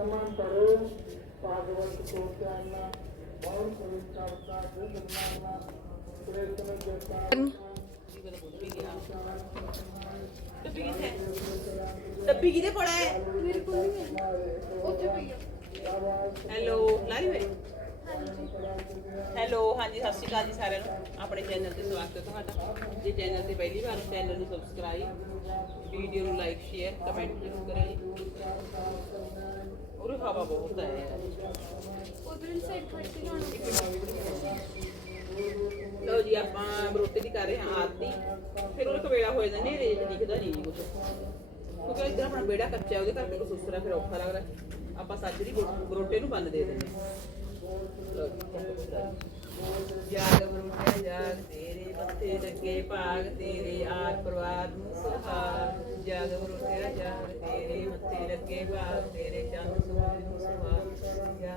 ਸਮਾਂਤਰ ਭਾਗਵਤ ਕੋ ਚਾਨਣਾ ਬਹੁਤ ਪਵਿੱਤਰ ਦਾ ਜਨਮਾਨਾ ਕ੍ਰਿਸ਼ਨ ਜਤਾ ਡੱਬੀ ਕਿਹਦੇ ਕੋਲ ਹੈ? ਮੇਰੇ ਕੋਲ ਉੱਥੇ ਪਈ ਹੈਲੋ ਲਾਈਵ ਹੈ ਹੈਲੋ, ਹਾਂਜੀ, ਸਤਿ ਸ਼੍ਰੀ ਅਕਾਲ ਜੀ ਸਾਰਿਆਂ ਨੂੰ। ਆਪਣੇ ਚੈਨਲ ਤੇ ਸਵਾਗਤ ਹੈ ਤੁਹਾਡਾ। ਜੇ ਚੈਨਲ ਤੇ ਪਹਿਲੀ ਵਾਰ ਚੈਨਲ ਨੂੰ ਸਬਸਕ੍ਰਾਈਬ ਵੀਡੀਓ ਨੂੰ ਲਾਈਕ ਸ਼ੇਅਰ ਕਮੈਂਟ ਜ਼ਰੂਰ ਕਰਿਓ ਜੀ। ਔਰ ਹਵਾ ਬਹੁਤ ਹੈ। ਯਾਰ ਉਧਰ ਸਾਈਡ ਖੜ ਕੇ ਜਾਣਾ। ਲਓ ਜੀ ਆਪਾਂ ਰੋਟੀ ਦੀ ਕਰ ਰਹੇ ਹਾਂ ਆਰਤੀ। ਫਿਰ ਉਹ ਕਵੇਲਾ ਹੋ ਜਾਂਦਾ ਨੇਰੇ ਚ ਦਿਖਦਾ ਨਹੀਂ ਕੁਝ ਕਿਉਂਕਿ ਇੱਧਰ ਆਪਣਾ ਬੇੜਾ ਕੱਚਾ ਉਹਦੇ ਕਰਕੇ ਕੁਝ ਸੁਸਰਾ ਫਿਰ ਔਖਾ ਲੱਗਦਾ ਆਪਾਂ ਸਾਜਰੀ ਬਰੋਟੇ ਨੂੰ ਬੰਨ ਦੇ ਦਿੰਦੇ ਲਓ ਜਾਗ ਬਰੋਟੇ ਜਾਗ ਤੇਰੇ ਮੱਥੇ ਲੱਗੇ ਭਾਗ ਤੇਰੇ ਆਰ ਪਰਿਵਾਰ ਨੂੰ ਸੁਹਾਗ ਜਾਗ ਬਰੋਟੇ ਜਾਗ ਤੇਰੇ ਮੱਥੇ ਲੱਗੇ ਭਾਗ ਤੇਰੇ ਨੂੰ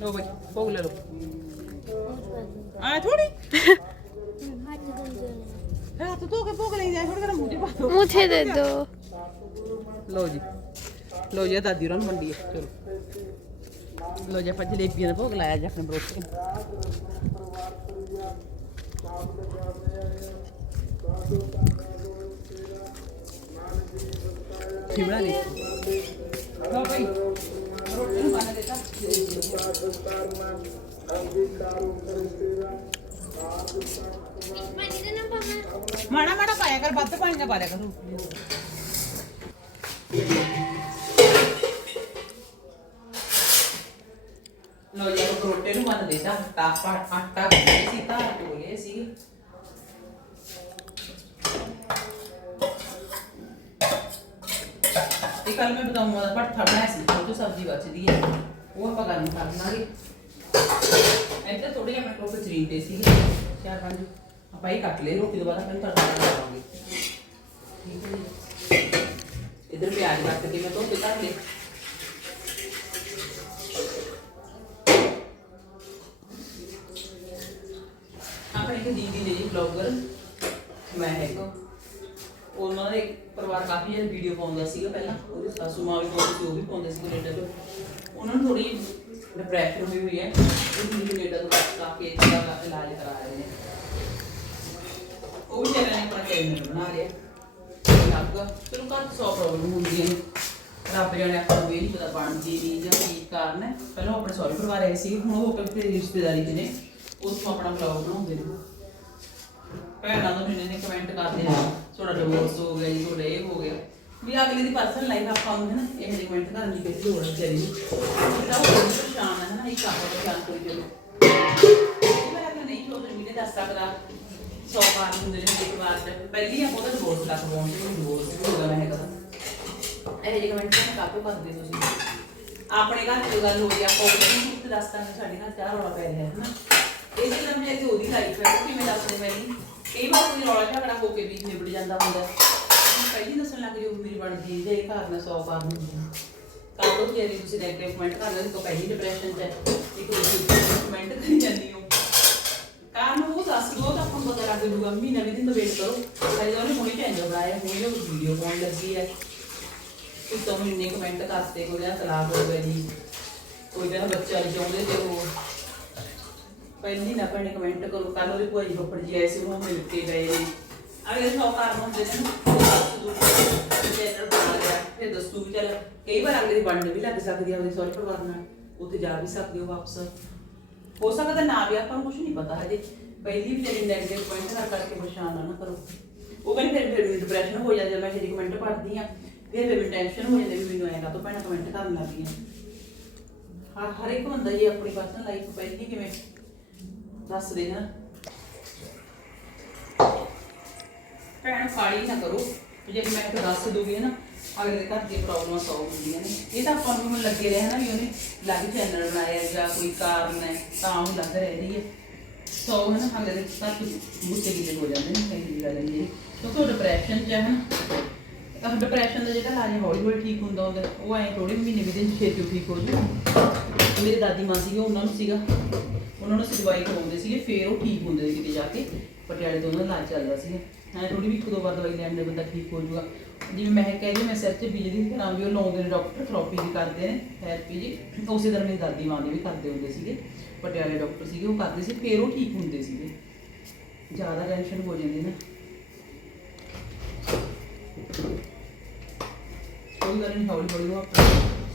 ਲੋ ਬਈ ਭੋਗ ਲੈ ਲੋ ਆ ਥੋੜੀ ਹੱਥ ਧੋ ਕੇ ਭੋਗ ਲਈ ਜਾ ਥੋੜਾ ਮੂੰਹ 'ਚ ਪਾ ਦਿਓ ਮੁਝੇ ਦੇ ਦੋ। ਲਓ ਜੀ ਲਓ ਜੀ ਆਹ ਦਾਦੀ ਨੂੰ ਮੰਡੀ ਹੈ ਚਲੋ। ਲਓ ਜੀ ਆਪਾਂ ਜਲੇਬੀਆਂ ਦਾ ਭੋਗ ਲਾਇਆ ਜੀ ਆਪਣੇ ਬਰੋਟੇ ਕੀ ਬਣਾ ਲਈ? ਲਓ ਭਾਈ। ਰੋਟੀ ਨੂੰ ਬਣਾ ਦੇਤਾ ਮਾੜਾ ਮਾੜਾ ਪਾਇਆ ਕਰ, ਵੱਧ ਪਾਣੀ ਨਾ ਪਾਇਆ ਕਰ ਲੋ ਜੀ ਆਪਾਂ ਰੋਟੇ ਨੂੰ ਬੰਨ ਆਟਾ ਗੁੰਨੇ ਸੀ ਤਾਂ ਟੋਲੇ ਸੀ। ਇਹ ਕੱਲ ਮੈਂ ਬਤਾਉਂਗਾ ਦਾ ਪੱਠਾ ਬਣਾਇਆ ਸੀ, ਉਹ ਤੋਂ ਸਬਜ਼ੀ ਬਚਦੀ ਹੈ, ਉਹ ਆਪਾਂ ਗਰਮ ਕਰ ਲਾਂਗੇ। ਇੱਥੇ ਥੋੜੀ ਜਿਹੀ ਆਪਣੇ ਕੋਲ ਕਚਰੀ ਸੀ ਚਾਰ ਪੰਜ। ਆਪਾਂ ਇਹ ਕੱਟ ਲਏ, ਰੋਟੀ ਤੋਂ ਬਾਅਦ ਆਪਾਂ ਤੜਕਾ ਲਗਾਵਾਂਗੇ ਠੀਕ ਹੈ ਇਧਰ ਪਿਆਜ਼ ਕੱਟ ਕੇ ਮੈਂ ਧੋਤੇ ਧਰ ਲਏ ਆਪਣੇ ਇੱਕ ਦੀਦੀ ਨੇ ਜੀ ਬਲੌਗਰ ਮੈਂ ਹੈਗਾ। ਉਹਨਾਂ ਦੇ ਪਰਿਵਾਰ ਕਾਫੀ ਜਨ ਵੀਡੀਓ ਪਾਉਂਦਾ ਸੀਗਾ ਪਹਿਲਾਂ, ਉਹਦੀ ਸਾਸੂ ਮਾਂ ਵੀ ਪਾਉਂਦੀ ਸੀ, ਉਹ ਵੀ ਪਾਉਂਦੇ ਸੀ ਕੈਨੇਡਾ ਤੋਂ ਉਹਨਾਂ ਨੂੰ ਥੋੜੀ ਡਿਪਰੈਸ਼ਨ ਹੋਈ ਹੋਈ ਹੈ। ਉਹ ਵੀ ਕੈਨੇਡਾ ਤੋਂ ਵਾਪਸ ਆ ਕੇ ਇੱਥੇ ਦਾ ਇਲਾਜ ਕਰਾ ਰਹੇ ਨੇ। ਉਹ ਵੀ ਤੇਰੇ ਨੇ ਆਪਣਾ ਚੈਨਲ ਬਣਾ ਲਿਆ। ਲੱਗਾ ਚਲੋ ਘਰ 'ਚ ਪ੍ਰੋਬਲਮ ਹੁੰਦੀਆਂ ਨੇ। ਰੱਬ ਜਾਣੇ ਆਪਾਂ ਨੂੰ ਇਹ ਨਹੀਂ ਪਤਾ ਬਣਦੀ ਨਹੀਂ ਜਾਂ ਕੀ ਕਾਰਨ ਹੈ। ਪਹਿਲਾਂ ਆਪਣੇ ਸਹੁਰੇ ਪਰਿਵਾਰ ਆਏ ਸੀ। ਹੁਣ ਉਹ ਆਪਣੇ ਰਿਸ਼ਤੇਦਾਰੀ 'ਚ ਨੇ। ਉਸ ਤੋਂ ਆਪਣਾ ਬਲੌਗ ਬਣਾਉਂਦੇ ਨੇ। ਭੈਣਾਂ ਨੂੰ ਇਹਨੇ ਕਮੈਂਟ ਕਰਦੇ ਆ, ਤੁਹਾਡਾ ਡਿਵੋਰਸ ਹੋ ਗਿਆ ਜੀ, ਤੁਹਾਡਾ ਇਹ ਹੋ ਗਿਆ। ਵੀ ਅਗਲੇ ਦੀ ਪਰਸਨਲ ਲਾਈਫ ਆਪਾਂ ਨੂੰ ਹੈ ਨਾ ਇਹ ਜਿਹੇ ਕਮੈਂਟ ਕਰਨ ਦੀ ਕਿਹੜੀ ਲੋੜ ਹੈ ਵਿਚਾਰੀ ਨੂੰ। ਜਿਹੜਾ ਉਹ ਬਹੁਤ ਪਰੇਸ਼ਾਨ ਹੈ ਨਾ ਇੱਕ ਆਪਾਂ ਨੂੰ ਜਾਣ ਕੋਈ ਚਲੋ ਮੈਂ ਅਗਲੇ ਨਹੀਂ ਸੋਚ ਵੀ ਦੱਸ ਸਕਦਾ। ਸੌ ਵਾਰ ਹੁੰਦੇ ਨੇ, ਇੱਕ ਵਾਰ ਚ। ਪਹਿਲੀ ਆ ਉਹਦਾ ਡਿਵੋਰਸ ਲੱਗ ਪਾਉਣ ਤੇ ਡਿਵੋਰਸ ਹੋ ਗਿਆ ਮੈਂ ਹੈਗਾ। ਇਹ ਜਿਹੇ ਕਮੈਂਟ ਕਿਉਂ ਕਾਹਤੋਂ ਕਰਦੇ ਤੁਸੀਂ? ਆਪਣੇ ਘਰ ਦੀ ਗੱਲ ਹੋ ਗਈ, ਆਪਾਂ ਉਹ ਨਹੀਂ ਤੇ ਦੱਸ ਦਾਂਗੇ ਸਾਡੇ ਨਾਲ ਚਾਹ ਰੌਲਾ ਪੈ ਰਿਹਾ ਹੈ ਨਾ ਇਹ ਜਿਹੜਾ ਮੈਂ ਤੇ ਉਹਦੀ ਲਾਈਫ ਹੈ ਉਹ ਕਿਵੇਂ ਦੱਸਦੇ ਮੈਨੂੰ ਕਈ ਵਾਰ ਕੋਈ ਰੌਲਾ ਝਗੜਾ ਹੋ ਕੇ ਵੀ ਨਿਬੜ ਜਾਂਦਾ ਹੁੰਦਾ। ਪਹਿਲੀ ਦੱਸਣ ਲੱਗ ਜੋ ਮੇਰੀ ਬਣਦੀ ਜੇ ਘਰ ਨਾਲ ਸੌ ਪਾਰ ਹੁੰਦੀ ਕੱਲ ਤੋਂ ਜੇ ਤੁਸੀਂ ਨੈਗੇਟਿਵ ਕਮੈਂਟ ਕਰਦੇ ਹੋ ਪਹਿਲੀ ਡਿਪਰੈਸ਼ਨ ਚ ਹੈ। ਇੱਕ ਦੂਜੀ ਕਮੈਂਟ ਕਰੀ ਜਾਂਦੀ ਹੋ। ਕਾਰਨ ਉਹ ਦੱਸ ਦੋ, ਤਾਂ ਆਪਾਂ ਨੂੰ ਪਤਾ ਲੱਗ ਜੂਗਾ ਮਹੀਨਾ ਵੀ ਦਿਨ ਤੋਂ ਵੇਟ ਕਰੋ। ਹਜੇ ਉਹਨੇ ਹੁਣੇ ਚੈਨਲ ਬਣਾਇਆ, ਹੁਣੇ ਉਹ ਵੀਡੀਓ ਪਾਉਣ ਲੱਗੀ ਹੈ। ਉਸ ਤੋਂ ਇੰਨੇ ਕਮੈਂਟ ਕਰਤੇ, ਕੋਈ ਦਾ ਤਲਾਕ ਹੋ ਗਿਆ ਜੀ। ਕੋਈ ਦਾ ਬੱਚਾ ਨਹੀਂ ਚਾਹੁੰਦੇ ਤੇ ਉਹ ਪਹਿਲੀ ਨਾ ਭੈਣੇ ਕਮੈਂਟ ਕਰੋ ਕੱਲ ਉਹਦੇ ਭੂਆ ਜੀ ਫੱਫੜ ਜੀ ਆਏ ਸੀ, ਉਹ ਮਿਲ ਕੇ ਗਏ ਨੇ। ਅਗਲੇ ਸੌ ਕਾਰਨ ਹੁੰਦੇ ਨੇ ਚੈਨਲ ਬਣਾ ਲਿਆ ਫਿਰ ਦੱਸੂ ਵੀ ਚੱਲ, ਕਈ ਵਾਰ ਅਗਲੇ ਦੀ ਬਣਨ ਵੀ ਲੱਗ ਸਕਦੀ ਆ ਉਹਦੇ ਸਹੁਰੇ ਪਰਿਵਾਰ ਨਾਲ, ਉੱਥੇ ਜਾ ਵੀ ਸਕਦੇ ਹੋ ਵਾਪਸ। ਹੋ ਸਕਦਾ ਨਾ ਵੀ ਆਪਾਂ ਨੂੰ ਕੁਝ ਨਹੀਂ ਪਤਾ ਹਜੇ। ਪਹਿਲੀ ਵੀ ਜਿਹੜੀ ਨੈਗੇਟਿਵ ਪੁਆਇੰਟ ਨਾਲ ਕਰਕੇ ਪਰੇਸ਼ਾਨ ਨਾ ਕਰੋ। ਉਹ ਕਹਿੰਦੀ ਫਿਰ ਫਿਰ ਡਿਪਰੈਸ਼ਨ ਹੋ ਜਾਂਦਾ ਮੈਂ ਜਿਹੜੀ ਕਮੈਂਟ ਪੜ੍ਹਦੀ ਆ, ਫਿਰ ਫਿਰ ਮੈਨੂੰ ਟੈਨਸ਼ਨ ਹੋ ਜਾਂਦੀ ਮੈਨੂੰ ਐਂ ਕਾਹਤੋਂ ਭੈਣਾਂ ਕਮੈਂਟ ਕਰਨ ਲੱਗ ਆ। ਹਰ ਹਰ ਇੱਕ ਬੰਦਾ ਜੀ ਆਪਣੀ ਪਰਸਨਲ ਲਾਈਫ ਪਹਿਲੀ ਕਿਵੇਂ ਦੱਸਦੇ ਨਾ। ਭੈਣ ਫਾੜੀ ਨਾ ਕਰੋ। ਵੀ ਜੇ ਮੈਂ ਤਾਂ ਦੱਸ ਦੂਗੀ ਨਾ, ਅਗਲੇ ਦੇ ਘਰ ਦੀਆਂ ਪ੍ਰੋਬਲਮਾਂ ਸੌਲਵ ਹੁੰਦੀਆਂ ਨੇ। ਇਹ ਤਾਂ ਆਪਾਂ ਨੂੰ ਲੱਗੇ ਰਿਹਾ ਨਾ ਵੀ ਉਹਨੇ ਲੱਗ ਚੈਨਲ ਬਣਾਇਆ ਜਾਂ ਕੋਈ ਕਾਰਨ ਹੈ, ਤਾਂ ਉਹ ਲੱਗ ਰਹੀ ਹੈ। ਸੋ ਹੈ ਨਾ ਅਗਲੇ ਦੇ ਘਰ ਤੋਂ ਮੁੱਤੇ ਕਿਤੇ ਹੋ ਜਾਂਦੇ ਨੇ, ਕਈ ਗੱਲ ਨਹੀਂ ਕਿਉਂਕਿ ਡਿਪਰੈਸ਼ਨ ਚ ਹੈ ਨਾ ਡਿਪਰੈਸ਼ਨ ਦਾ ਜਿਹੜਾ ਇਲਾਜ ਹੌਲੀ ਹੌਲੀ ਠੀਕ ਹੁੰਦਾ ਹੁੰਦਾ, ਉਹ ਐ ਥੋੜੇ ਮਹੀਨੇ ਵੀ ਦਿਨ ਛੇਤੀ ਠੀਕ ਹੋ ਜੂ ਮੇਰੇ ਦਾਦੀ ਮਾਂ ਸੀਗੇ, ਉਹਨਾਂ ਨੂੰ ਸੀਗਾ। ਉਹਨਾਂ ਨੂੰ ਅਸੀਂ ਦਵਾਈ ਖਵਾਉਂਦੇ ਸੀਗੇ, ਫੇਰ ਉਹ ਠੀਕ ਹੁੰਦੇ ਸੀ ਕਿਤੇ ਜਾ ਕੇ। ਪਟਿਆਲੇ ਤੋਂ ਉਹਨਾਂ ਦਾ ਇਲਾਜ ਚੱਲਦਾ ਸੀਗਾ। ਐ ਥੋੜੀ ਵੀ ਇੱਕ ਦੋ ਵਾਰ ਦਵਾਈ ਲੈਣ ਦੇ ਬੰਦਾ ਠੀਕ ਹੋ ਜੂਗਾ ਜਿਵੇਂ ਮੈਂ ਕਹਿ ਕਹਿੰਦੀ ਮੈਂ ਸਿਰ 'ਚ ਬਿਜਲੀ ਦੀ ਵੀ ਉਹ ਲਾਉਂਦੇ ਨੇ ਡਾਕਟਰ ਥੈਰੇਪੀ ਵੀ ਕਰਦੇ ਨੇ ਥੈਰੇਪੀ ਜੀ। ਉਸੇ ਤਰ੍ਹਾਂ ਮੇਰੀ ਦਾਦੀ ਮਾਂ ਦੇ ਵੀ ਕਰਦੇ ਹੁੰਦੇ ਸੀਗੇ। ਪਟਿਆਲੇ ਡਾਕਟਰ ਸੀਗੇ, ਉਹ ਕਰਦੇ ਸੀ, ਫੇਰ ਉਹ ਠੀਕ ਹੁੰਦੇ ਸੀਗੇ। ਜ਼ਿਆਦਾ ਟੈਨਸ਼ਨ ਹੋ ਜਾਂਦੀ ਨਾ। ਕੋਈ ਗੱਲ ਨਹੀਂ ਹੌਲੀ ਹੌਲੀ ਉਹ ਆਪਣੀ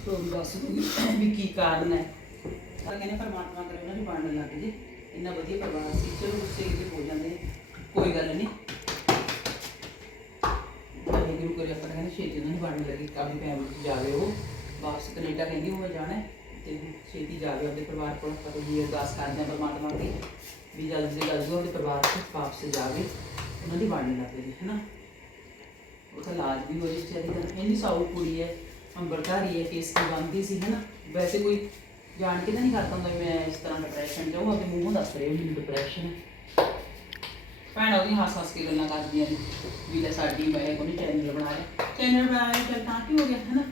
ਸਟੋਰੀ ਦੱਸ ਦੂਗੀ ਵੀ ਕੀ ਕਾਰਨ ਹੈ। ਤਾਂ ਕਹਿੰਦੇ ਪਰਮਾਤਮਾ ਕਰੇ ਉਹਨਾਂ ਦੀ ਬਣਨ ਲੱਗ ਜੇ। ਇੰਨਾ ਵਧੀਆ ਪਰਿਵਾਰ ਸੀ। ਚਲੋ ਗੁੱਸੇ ਕਿਤੇ ਹੋ ਜਾਂਦੇ ਨੇ। ਕੋਈ ਗੱਲ ਨਹੀਂ ਵਾਹਿਗੁਰੂ ਕਰੇ ਆਪਾਂ ਕਹਿੰਦੇ ਛੇਤੀ ਉਹਨਾਂ ਦੀ ਬਣਨ ਲੱਗੀ। ਕਾਫੀ ਫੈਮਿਲੀ ਜਾਵੇ ਉਹ। ਵਾਪਸ ਕੈਨੇਡਾ ਕਹਿੰਦੀ ਉਹ ਜਾਣਾ ਹੈ। ਤੇ ਛੇਤੀ ਜਾਵੇ ਆਪਣੇ ਪਰਿਵਾਰ ਕੋਲ। ਆਪਾਂ ਵੀ ਅਰਦਾਸ ਕਰਦੇ ਹਾਂ ਪਰਮਾਤਮਾ ਅੱਗੇ ਵੀ ਜਲਦੀ ਤੋਂ ਜਲਦੀ ਉਹਦੇ ਪਰਿਵਾਰ ਚ ਵਾਪਸ ਜਾਵੇ। ਉਹਨਾਂ ਦੀ ਬਣਨ ਲੱਗ ਜੇ, ਹੈ ਨਾ? ਉਹਦਾ ਇਲਾਜ ਵੀ ਹੋ ਜੇ ਵਿਚਾਰੀ ਦਾ ਇੰਨੀ ਸਾਊ ਕੁੜੀ ਹੈ, ਅੰਬਰਧਾਰੀ ਹੈ ਕੇਸ ਦੀ ਬੰਦੀ ਸੀ ਹੈ ਨਾ ਵੈਸੇ ਕੋਈ ਜਾਣ ਕੇ ਤਾਂ ਨਹੀਂ ਕਰਦਾ ਹੁੰਦਾ ਵੀ ਮੈਂ ਇਸ ਤਰ੍ਹਾਂ ਡਿਪਰੈਸ਼ਨ ਚ ਆਪਣੇ ਮੂੰਹੋਂ ਦੱਸ ਰਹੀ ਮੈਨੂੰ ਡਿਪਰੈਸ਼ਨ ਹੈ। ਭੈਣਾਂ ਉਹਦੀ ਹੱਸ ਹੱਸ ਕੇ ਗੱਲਾਂ ਕਰਦੀਆਂ ਨੇ, ਵੀ ਲੈ ਸਾਡੀ ਮੈਂ ਕੋਈ ਚੈਨਲ ਲਿਆ। ਚੈਨਲ ਬਣਾਇਆ ਚੱਲ ਤਾਂ ਕੀ ਹੋ ਗਿਆ ਹੈ ਨਾ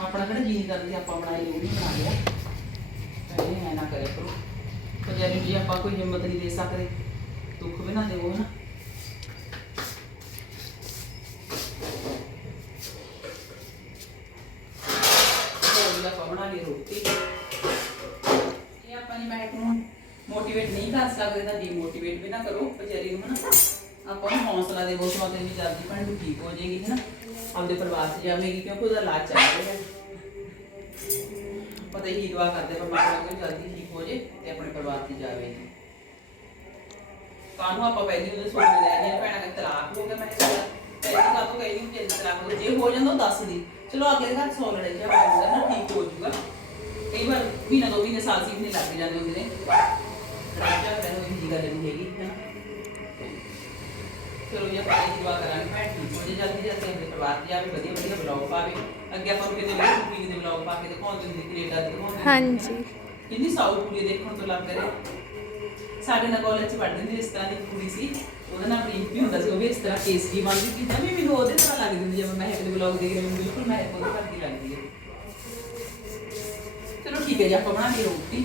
ਆਪਣਾ ਕਿਹੜਾ ਜੀ ਕਰਦੇ, ਆਪਾਂ ਬਣਾਈ ਉਹ ਵੀ ਬਣਾ ਲਿਆ। ਕਹਿੰਦੇ ਐ ਨਾ ਕਰੇ। ਕਰੋ ਪੰਜਾਬੀ ਜੀ ਆਪਾਂ ਕੋਈ ਹਿੰਮਤ ਨਹੀਂ ਦੇ ਸਕਦੇ, ਦੁੱਖ ਵੀ ਨਾ ਦੇਵੋ ਹੈ ਨਾ ਹੋਰ ਦਾ ਬਣਾ ਲਈ ਰੋਟੀ ਇਹ ਆਪਾਂ ਨਹੀਂ ਮੈਂ ਨੂੰ ਮੋਟੀਵੇਟ ਨਹੀਂ ਕਰ ਸਕਦੇ ਤਾਂ ਡੀਮੋਟੀਵੇਟ ਵੀ ਨਾ ਕਰੋ, ਵਿਚਾਰੀ ਨੂੰ ਹਨਾ। ਆਪਾਂ ਨੂੰ ਹੌਸਲਾ ਦੇਵੋ ਸੋ ਤੇ ਵੀ ਜਲਦੀ ਭੈਣ ਨੂੰ ਠੀਕ ਹੋ ਜਾਏਗੀ, ਹਨਾ। ਆਪਦੇ ਪਰਿਵਾਰ 'ਚ ਜਾਵੇਗੀ, ਕਿਉਂਕਿ ਉਹਦਾ ਇਲਾਜ ਚੱਲ ਰਿਹਾ ਹੈ। ਪਤਾ ਹੀ ਦੁਆ ਕਰਦੇ ਪਰਮਾਤਮਾ ਕੋਈ ਜਲਦੀ ਠੀਕ ਹੋ ਜੇ ਤੇ ਆਪਣੇ ਪਰਿਵਾਰ 'ਚ ਜਾਵੇਗੀ ਕਾਨੂੰ ਆਪਾਂ ਪਹਿਲੀ ਉਹਦੇ ਸੋਚਦੇ ਰਹਿੰਦੇ ਆ ਭੈਣਾਂ ਦਾ ਤਲਾਕ ਹੋ ਗਿਆ ਮੈਂ ਕਿਹਾ ਪਹਿਲੀ ਗੱਲ ਤਾਂ ਕਹੀ ਨਹੀਂ ਕਿ ਤਲਾਕ ਹੋ ਗਿਆ। ਜੇ ਹੋ ਜਾਂਦਾ ਉਹ ਦੱਸ ਦੀ। ਚਲੋ ਅੱਗੇ ਦੇ ਘਰ ਸੌ ਲੜੇ ਜਾ ਹੋਊਗਾ ਨਾ ਠੀਕ ਹੋ ਜਾਊਗਾ। ਕਈ ਵਾਰ ਮਹੀਨਾ ਦੋ ਮਹੀਨੇ ਸਾਲ ਸੀ ਵੀ ਲੱਗ ਜਾਂਦੇ ਹੁੰਦੇ ਨੇ। ਰਾਜਾ ਕਹਿੰਦਾ ਉਹ ਜੀ ਗੱਲ ਨਹੀਂ ਹੈਗੀ ਹੈ ਨਾ? ਚਲੋ ਜੀ ਆਪਾਂ ਇਹ ਦੁਆ ਕਰਾਂਗੇ। ਮੈਂ ਠੀਕ ਹੋ ਜੇ ਜਲਦੀ ਜਲਦੀ ਆਪਣੇ ਪਰਿਵਾਰ 'ਚ ਜਾਵੇ ਵਧੀਆ ਵਧੀਆ ਬਲੌਗ ਪਾਵੇ। ਅੱਗੇ ਆਪਾਂ ਨੂੰ ਕਿਤੇ ਵੀ ਕੁਕਿੰਗ ਦੇ ਬਲੌਗ ਪਾ ਕੇ ਦਿਖਾਉਂਦੇ ਹੁੰਦੇ ਕੈਨੇਡਾ ਦੇ ਦਿਖਾਉਂਦੇ ਹੁੰਦੇ ਹਾਂਜੀ। ਕਿੰਨੀ ਸਾਊ ਕੁੜੀ ਦੇਖਣ ਤੋਂ ਲੱਗ ਰਿਹਾ। ਸਾਡੇ ਨਾਲ ਕਾਲਜ ਚ ਪੜ੍ਹਦੀ ਹੁੰਦੀ ਇਸ ਤਰ੍ਹਾਂ ਦੀ ਕੁੜੀ ਸੀ। ਉਹਦਾ ਨਾਮ ਰਿੰਪੀ ਹੁੰਦਾ ਸੀ ਉਹ ਵੀ ਇਸ ਤਰ੍ਹਾਂ ਕੇਸਰੀ ਬਣਦੀ ਸੀ ਜਮੀ ਮੈਨੂੰ ਉਹਦੇ ਤਰ੍ਹਾਂ ਲੱਗਦੀ ਹੁੰਦੀ ਜਦੋਂ ਮੈਂ ਇੱਕ ਬਲੌਗ ਦੇਖ ਰਹੀ ਹਾਂ ਬਿਲਕੁਲ ਮੈਂ ਉਹਦੇ ਵਰਗੀ ਲੱਗਦੀ ਹੈ ਚਲੋ ਠੀਕ ਹੈ ਜੀ ਆਪਾਂ ਬਣਾ ਲਈ ਰੋਟੀ।